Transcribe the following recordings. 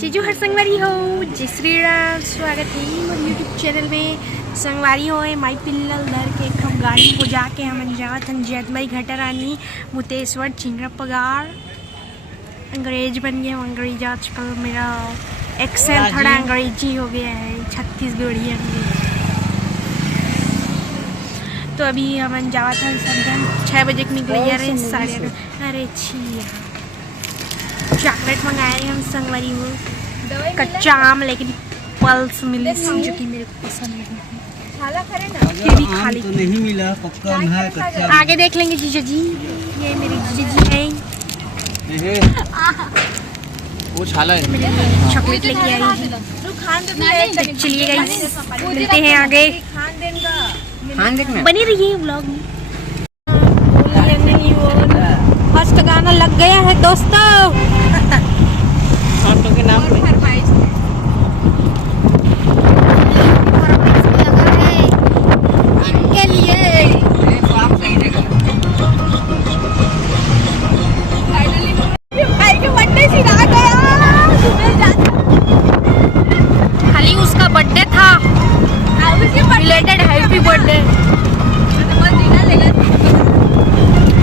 जीजू हर संगवारी हो, जय श्री राम। स्वागत है मेरे यूट्यूब चैनल में। संगवारी हो माई पिल्लल धर के हम गाड़ी को जाके हम जावत हन जैतमई घटरानी मुतेश्वर चिंगरा पगार। अंग्रेज बन गया हूँ, अंग्रेज आजकल मेरा एक्सेल थोड़ा अंग्रेजी हो गया है, छत्तीसगढ़ी अंग्रेज। तो अभी हम जावत हन समझन 6 बजे के निकले अरे 9:30। अरे छी चॉकलेट मंगाए हम संगवारी हो, कच्चा आम लेकिन पल्स मिली जो कि मेरे को पसंद नहीं है। फिर भी खा ली तो नहीं मिला, पक्का है कच्चा। आगे देख लेंगे जीजा जी। ये मेरे जीजा जी हैं, वो छाला है। चॉकलेट लेके आई जी। चलिए गाइस मिलते हैं आगे। बनी रहिए व्लॉग में। फर्स्ट गाना लग गया है दोस्तों। ऑटो के नाम पे इनके लिए खाली उसका बर्थडे था, related happy birthday.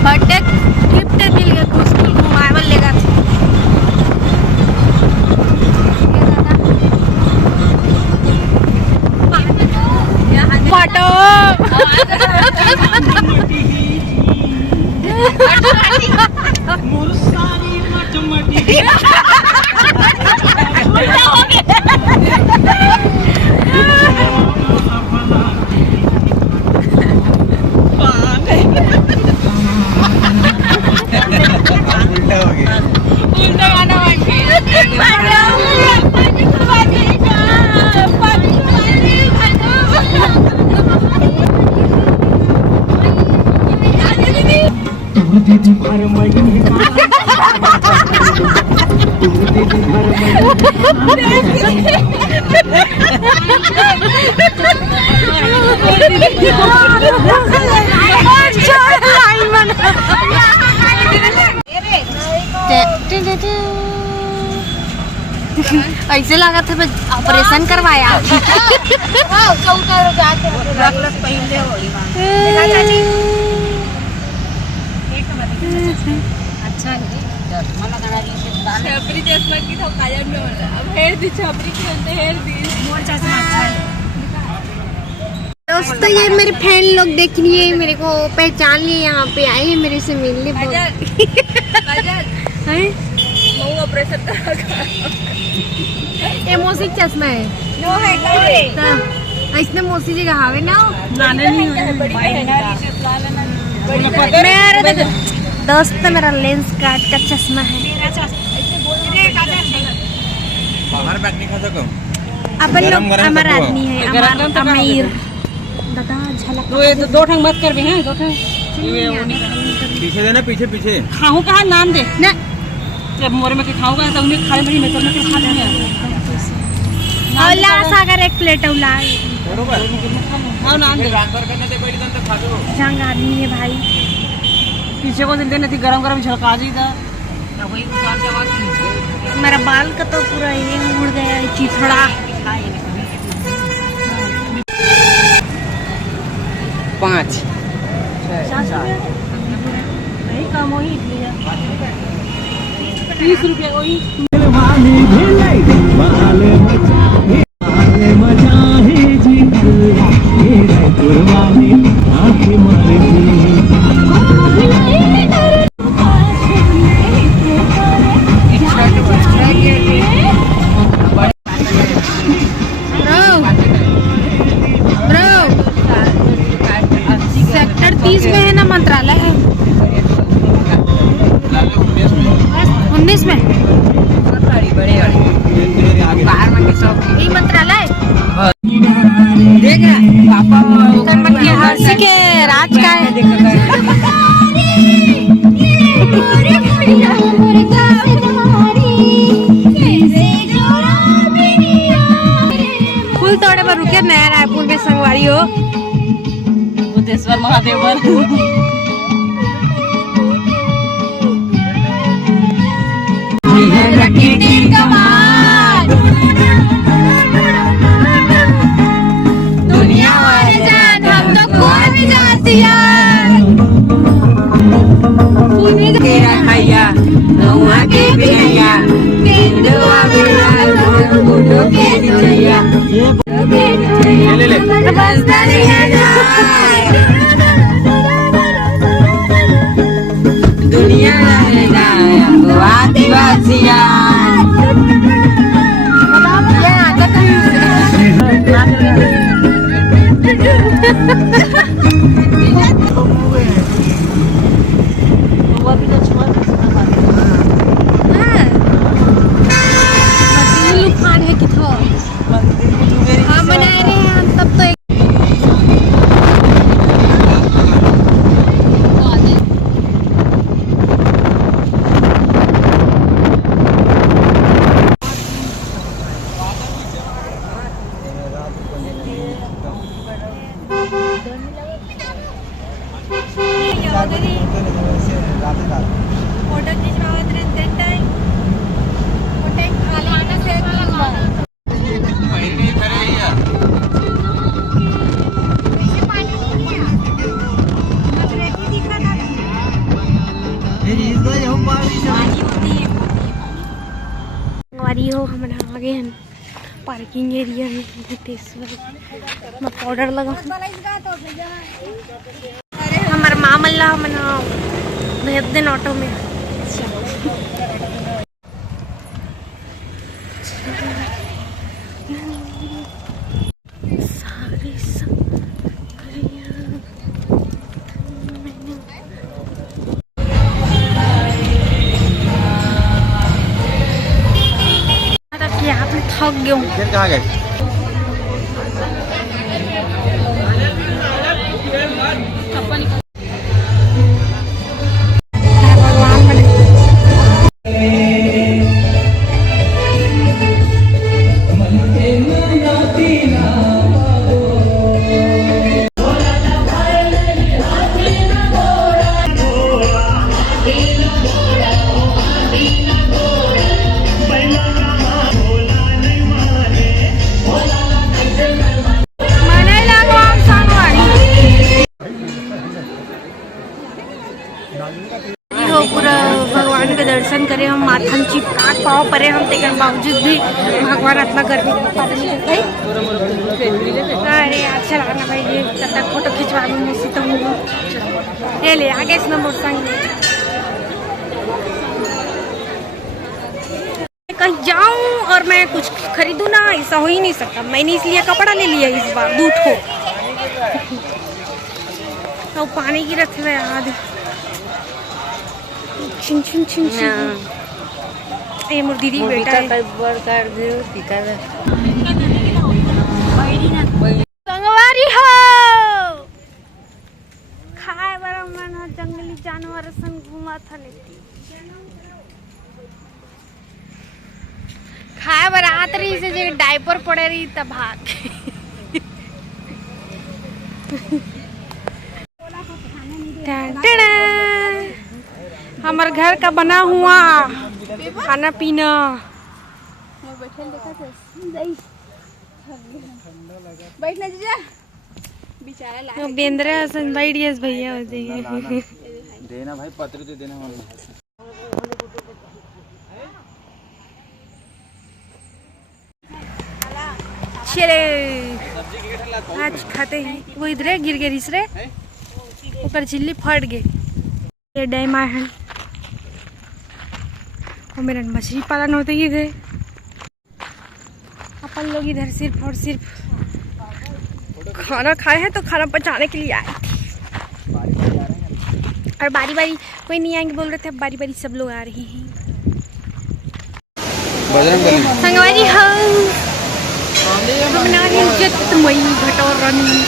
Birthday gift मिल गया, उसको मोबाइल लेगा फोटो ऐसे लगा था ऑपरेशन करवाया। दोस्तों ये मेरे फैन लोग देख लिए, मेरे को पहचान लिए, यहाँ पे आए हैं मेरे से मिलने। ये मौसी चश्मा है इसने मौसी जी कहावे ना मेरा दोस्त मेरा लेंस कार्ड का चश्मा है। अपन लोग हमारा आदमी है अमीर दादा झलक। तो दो ठंग मत कर भी हैं, दो ठंग पीछे देना, पीछे पीछे खाऊं कहाँ नाम दे ना। जब मोरे में खाऊंगा तो उन्हें खाने में तो मैं खा लेंगे। औला सागर एक प्लेट औला बरोबर। हाँ नाम दे। ट्रांसफर करने से पहले तो खा दो। जंग आदमी है भाई। पीछे को देने थी गरम गरम झलका जी था। मेरा बाल का तो पूरा ये उड़ गया है चिथड़ा। 5 नहीं कम हो ही 30 रुपये वही। सेक्टर 30 में है ना मंत्रालय है। 19 में यही मंत्रालय देख पापा हंसी के राज का है। फूल तोड़े पर रुके नया रायपुर में संगवारी हो बुद्धेश्वर महादेव पर। दुनिया रहेगा हमको आदिवासियाँ। वो भी तो छुआ लुफान है कि थो हाँ बना रहे हैं हम तब तो फोटो खिंचवावत रहते टाइम फोटो खाली से हमारी हो हम आगे हैं पार्किंग एरिया में मैं पाउडर लगा हमारे मामला मना भेज देन ऑटो में यहाँ पे थक गया हूँ। फिर कहाँ गए? भगवान बने पूरा भगवान के दर्शन करे हम माथन चिपका पाँव परे हम तेकर बावजूद भी भगवान अपना गर्मी अरे अच्छा लगा भाई ये तब तक फोटो खिंचवा दूँगी तो ये ले आगे इस नंबर संग कहीं जाऊं और मैं कुछ खरीदूं ना ऐसा हो ही नहीं सकता। मैंने इसलिए कपड़ा ले लिया इस बार दूध को तो पानी की रखे हुए याद छिन छिन छिन छिन ये मोर दीदी बेटा है संगवारी हो खाए बड़ा मन हो जंगली जानवर सन घुमा था लेती खाए बरात रही से जो डायपर पड़े रही तब भाग हमारे घर का बना हुआ खाना पीना बैठना जीजा बेचारा बेंद्रा हसन बैठ गया भैया हो जाएंगे देना भाई पत्र दे देना चले आज खाते हैं वो इधर गिर गए इसरे ऊपर चिल्ली फट गए ये डैम आए हैं और मेरा मछली पालन होते ही गए अपन लोग इधर सिर्फ और सिर्फ खाना खाए हैं तो खाना पचाने के लिए आए थे और बारी बारी कोई नहीं आएंगे बोल रहे थे अब बारी बारी सब लोग आ रहे हैं संगवारी मई घटोर रनी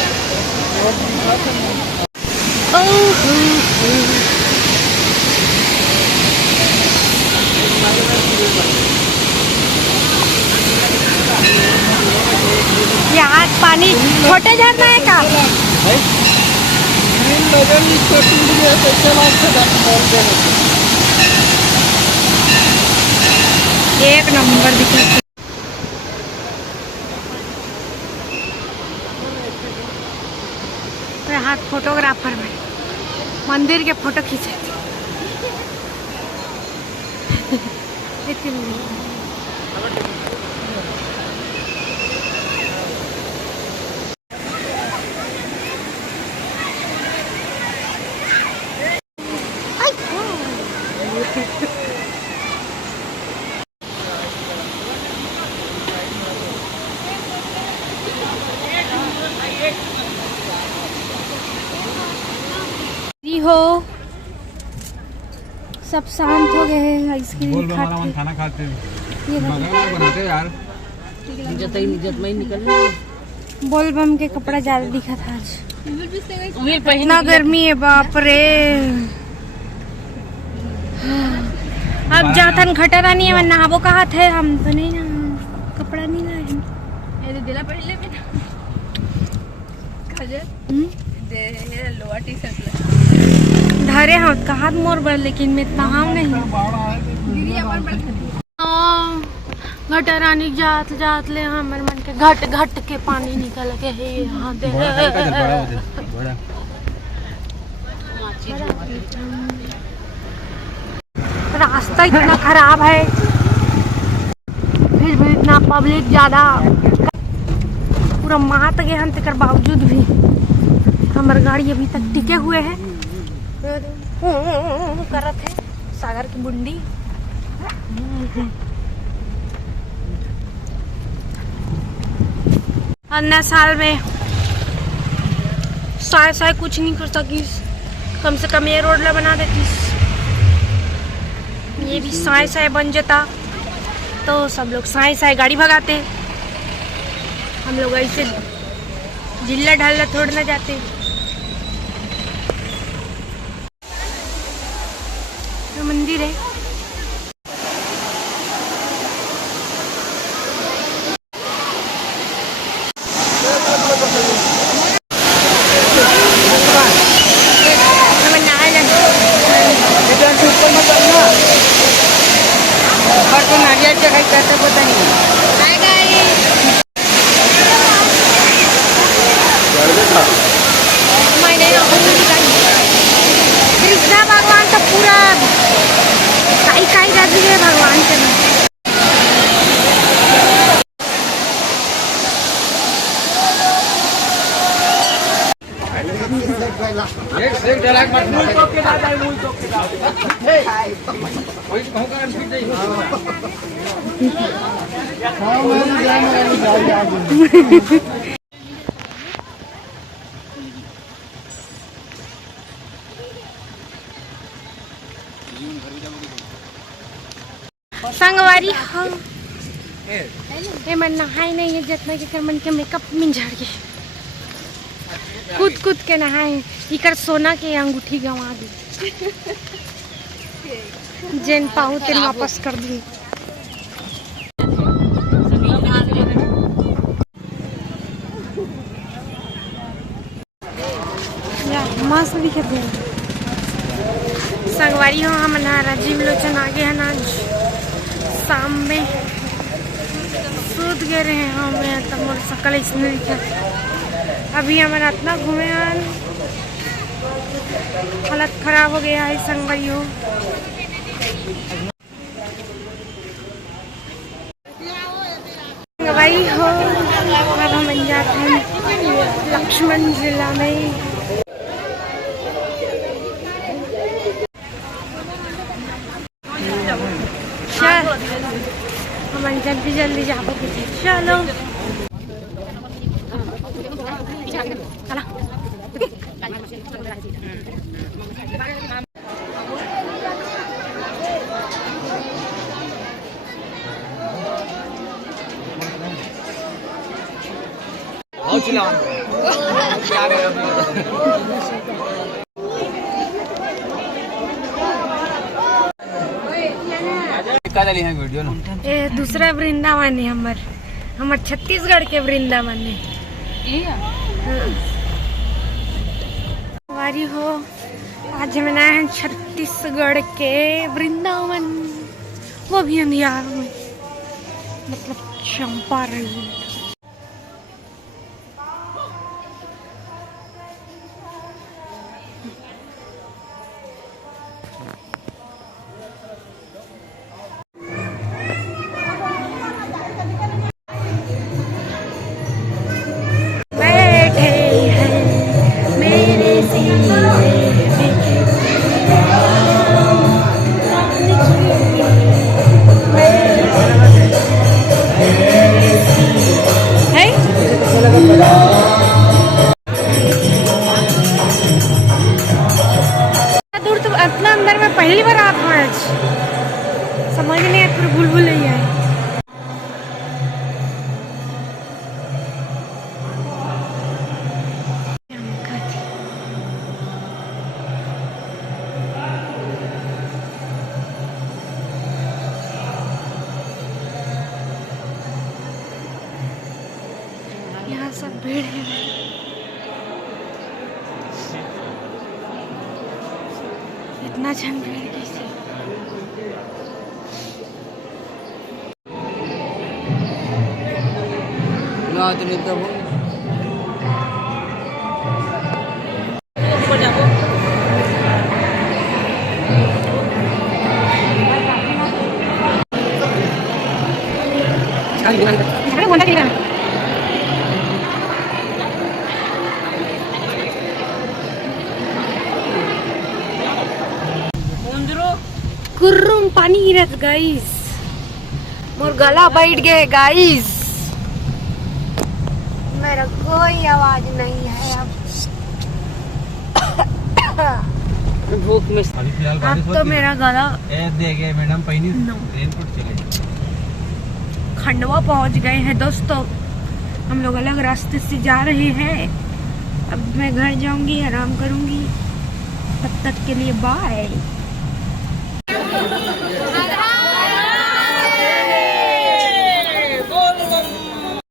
यहाँ पानी छोटे झरना है का एक नंबर दिखे हाथ फोटोग्राफर में मंदिर के फोटो खींचे हो सब शांत हो गए हैं। आइसक्रीम खाते खाना खाते ये बनाते यार। बोल बम के कपड़ा ज्यादा दिखा था आज। इतना गर्मी है बाप रे। अब जातन खटरा नहीं है नहाबो कहा थे हम तो नहीं ना कपड़ा नहीं लाए दिला पहले भी लोअर टी शर्ट धरे हम कहा मोर बर लेकिन मैं नहाव नहीं घटरानी जात जात ले हमर मन के घट घट के पानी निकल के है यहाँ दे रास्ता इतना खराब है फिर भी इतना पब्लिक ज्यादा पूरा मात गए हम तक बावजूद भी हमारी गाड़ी अभी तक टिके हुए हैं करत है सागर की बुंडी। नया साल में साय कुछ नहीं कर सकी कम से कम ये रोड ला बना देती। ये भी साय बन जाता तो सब लोग साय गाड़ी भगाते। हम लोग ऐसे जिला ढालना थोड़ ना जाते। मंदिर है तो नारियल चढ़ाई करते पता नहीं कृष्णा भगवान का पूरा काई जाती है भगवान के संगवारी हाँ ये मन नहाए नहीं है जितना के कर मन के मेकअप में झड़ गए कूद के नहाए इकर सोना के अंगूठी गंवा दी जेन पाऊ तेन वापस कर दी। मस्त दिखते हैं संगवारी हो हम राजीव लोचन आगे है ना शाम में सूत गए रहे हमें तब मोर सकल इसने दिखा। अभी हमारा इतना घूमे हालत खराब हो गया है संगवारी हो। संगवारी हो अब हम जाते हैं लक्ष्मण जिला में। हम जल्दी जाओ चलो वीडियो ना ये दूसरा वृंदावन है हमर छत्तीसगढ़ के वृंदावन है। वारी हो आज हम आए हैं छत्तीसगढ़ के वृंदावन वो भी अंधियार में मतलब चंपारण। समझ नहीं आया, पूरे भूल भूल ही है। यहाँ सब भीड़ है। इतना जन भीड़ कैसे? ना तो नहीं तो ऊपर जाओ। कुर्रुम पानी गिरत गाइस, मोर गला बैठ गए गाइस, मेरा कोई आवाज नहीं है अब। भूख में अभी फिलहाल बारिश अब तो मेरा गला देखे मैडम पहनी No. रेनकोट चले। खंडवा पहुंच गए हैं दोस्तों। हम लोग अलग रास्ते से जा रहे हैं। अब मैं घर जाऊंगी, आराम करूंगी। तब तक के लिए बाय।